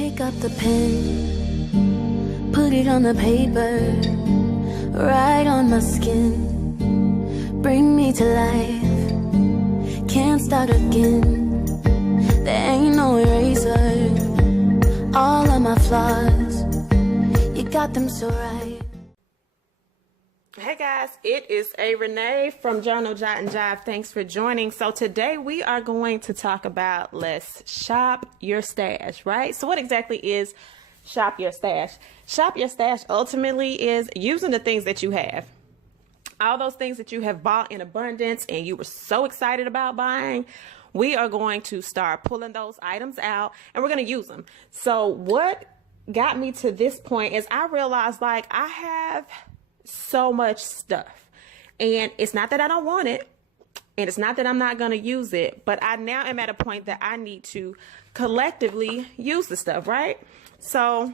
Pick up the pen, put it on the paper, right on my skin, bring me to life, can't start again, there ain't no eraser, all of my flaws, you got them so right. Hey guys, it is A. Renee from Journal Jot and Jive. Thanks for joining. So today we are going to talk about let's shop your stash, right? So what exactly is shop your stash? Shop your stash ultimately is using the things that you have. All those things that you have bought in abundance and you were so excited about buying, we are going to start pulling those items out and we're going to use them. So what got me to this point is I realized like I have so much stuff and it's not that I don't want it and it's not that I'm not going to use it, but I now am at a point that I need to collectively use the stuff, right? So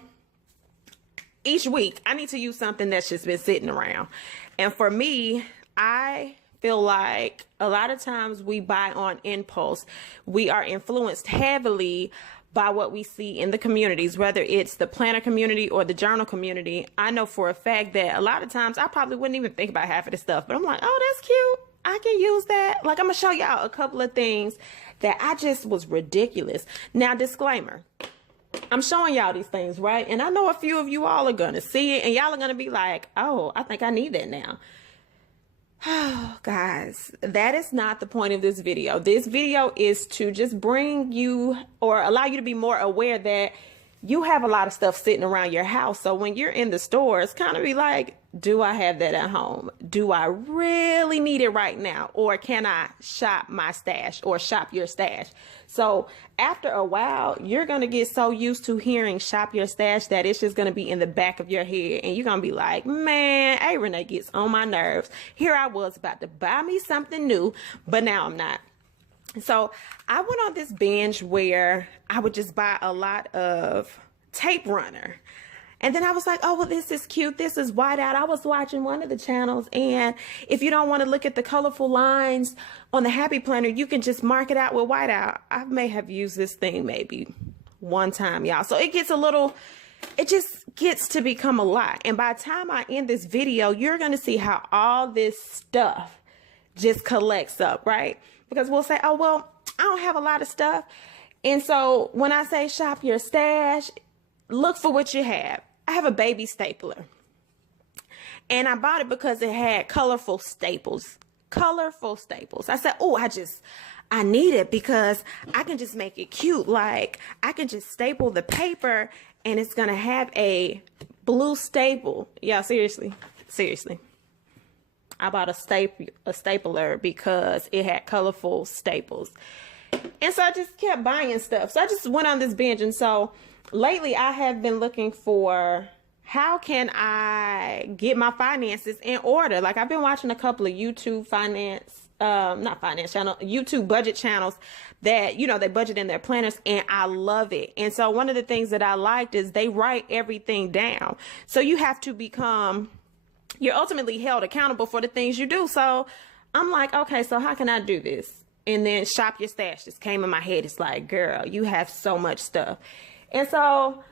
each week I need to use something that's just been sitting around. And for me, I feel like a lot of times we buy on impulse. We are influenced heavily by what we see in the communities, whether it's the planner community or the journal community. I know for a fact that a lot of times I probably wouldn't even think about half of the stuff, but I'm like, oh, that's cute. I can use that. Like, I'm gonna show y'all a couple of things that I just was ridiculous. Now, disclaimer, I'm showing y'all these things, right? And I know a few of you all are gonna see it and y'all are gonna be like, oh, I think I need that now. Oh, guys, that is not the point of this video. This video is to just bring you or allow you to be more aware that you have a lot of stuff sitting around your house. So when you're in the stores, kind of be like, do I have that at home? Do I really need it right now? Or can I shop my stash or shop your stash? So after a while, you're going to get so used to hearing shop your stash that it's just going to be in the back of your head. And you're going to be like, man, A. Renee gets on my nerves. Here I was about to buy me something new, but now I'm not. So I went on this binge where I would just buy a lot of tape runner. And then I was like, oh, well, this is cute. This is whiteout. I was watching one of the channels. And if you don't want to look at the colorful lines on the Happy Planner, you can just mark it out with whiteout. I may have used this thing maybe one time, y'all. So it gets a little, it just gets to become a lot. And by the time I end this video, you're going to see how all this stuff just collects up, right? Because we'll say, oh, well, I don't have a lot of stuff. And so when I say shop your stash, look for what you have. I have a baby stapler. And I bought it because it had colorful staples. Colorful staples. I said, oh, I need it because I can just make it cute. Like, I can just staple the paper and it's going to have a blue staple. Yeah, seriously. Seriously. I bought a stapler because it had colorful staples. And so I just kept buying stuff. So I just went on this binge. And so lately I have been looking for how can I get my finances in order? Like, I've been watching a couple of YouTube YouTube budget channels that, you know, they budget in their planners and I love it. And so one of the things that I liked is they write everything down. So you have to you're ultimately held accountable for the things you do. So I'm like, okay, so how can I do this? And then shop your stash just came in my head. It's like, girl, you have so much stuff. And so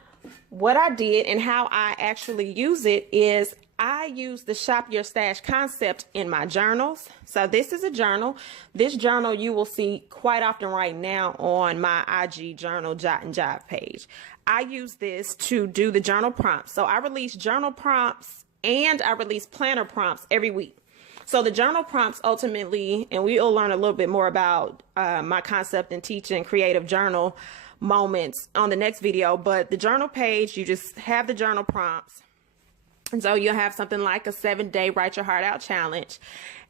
what I did and how I actually use it is I use the shop your stash concept in my journals. So this is a journal. This journal you will see quite often right now on my IG Journal Jot and Jive page. I use this to do the journal prompts. So I release journal prompts and I release planner prompts every week. So the journal prompts ultimately, and we'll learn a little bit more about my concept and teaching creative journal moments on the next video, but the journal page, you just have the journal prompts. And so you'll have something like a 7-day write your heart out challenge.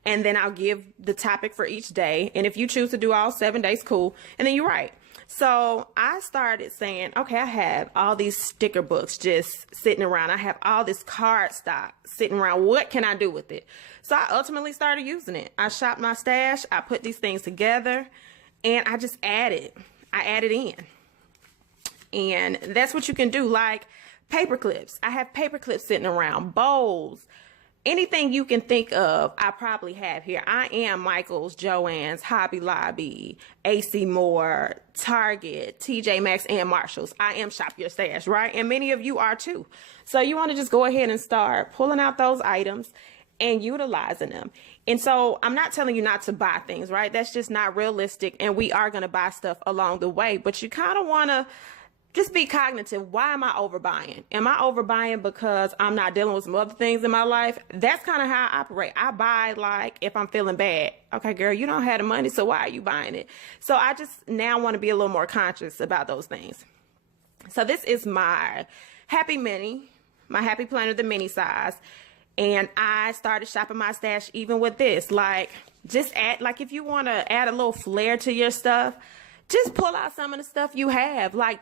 And then I'll give the topic for each day. And if you choose to do all 7 days, cool. And then you write. So I started saying, okay, I have all these sticker books just sitting around. I have all this card stock sitting around. What can I do with it? So I ultimately started using it. I shopped my stash. I put these things together and I just added in. And that's what you can do. Like paper clips. I have paper clips sitting around, bowls, anything you can think of, I probably have here. I am Michael's, Joann's, Hobby Lobby, AC Moore, Target, TJ Maxx, and Marshalls. I am Shop Your Stash, right? And many of you are too. So you want to just go ahead and start pulling out those items and utilizing them. And so I'm not telling you not to buy things, right? That's just not realistic. And we are going to buy stuff along the way, but you kind of want to just be cognitive. Why am I overbuying? Am I overbuying because I'm not dealing with some other things in my life? That's kind of how I operate. I buy like if I'm feeling bad. Okay, girl, you don't have the money, so why are you buying it? So I just now want to be a little more conscious about those things. So this is my Happy Mini, my Happy Planner, the mini size. And I started shopping my stash even with this. Like, just add, like if you want to add a little flair to your stuff, just pull out some of the stuff you have. Like,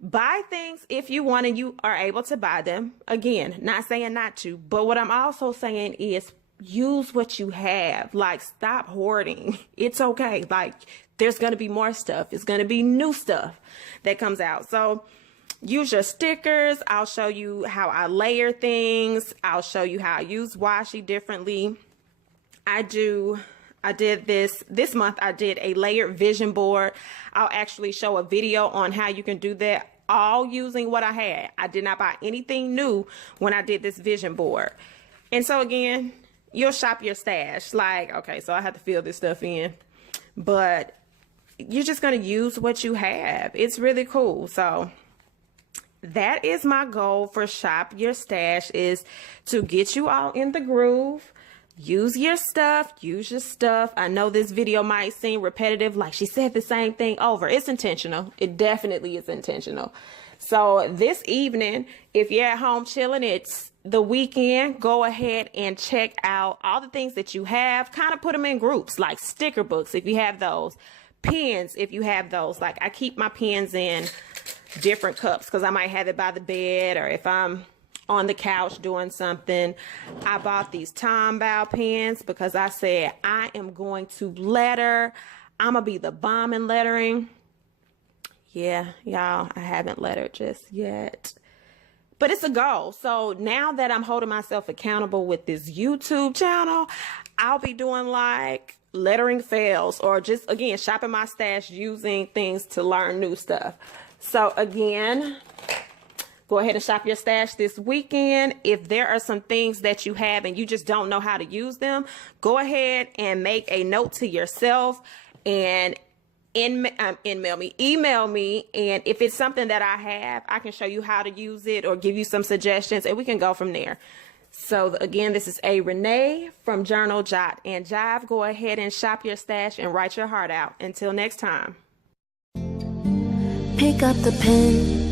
buy things if you want and you are able to buy them. Again, not saying not to, but what I'm also saying is use what you have. Like, stop hoarding. It's okay. Like, there's going to be more stuff. It's going to be new stuff that comes out. So use your stickers. I'll show you how I layer things. I'll show you how I use washi differently. I did this month. I did a layered vision board. I'll actually show a video on how you can do that, all using what I had. I did not buy anything new when I did this vision board. And so again, you'll shop your stash. Like, okay, so I have to fill this stuff in, but you're just going to use what you have. It's really cool. So that is my goal for Shop Your Stash, is to get you all in the groove. Use your stuff. Use your stuff. I know this video might seem repetitive, like she said the same thing over. It's intentional. It definitely is intentional. So this evening, if you're at home chilling, it's the weekend, go ahead and check out all the things that you have. Kind of put them in groups, like sticker books if you have those. Pens if you have those. Like, I keep my pens in different cups because I might have it by the bed, or if I'm on the couch doing something. I bought these Tombow pens because I said I am going to letter. I'm gonna be the bomb in lettering. Yeah, y'all, I haven't lettered just yet, but it's a goal. So now that I'm holding myself accountable with this YouTube channel, I'll be doing like lettering fails, or just again shopping my stash, using things to learn new stuff. So again, go ahead and shop your stash this weekend. If there are some things that you have and you just don't know how to use them, go ahead and make a note to yourself and email me. And if it's something that I have, I can show you how to use it or give you some suggestions, and we can go from there. So again, this is A. Renee from Journal, Jot, and Jive. Go ahead and shop your stash and write your heart out. Until next time. Pick up the pen.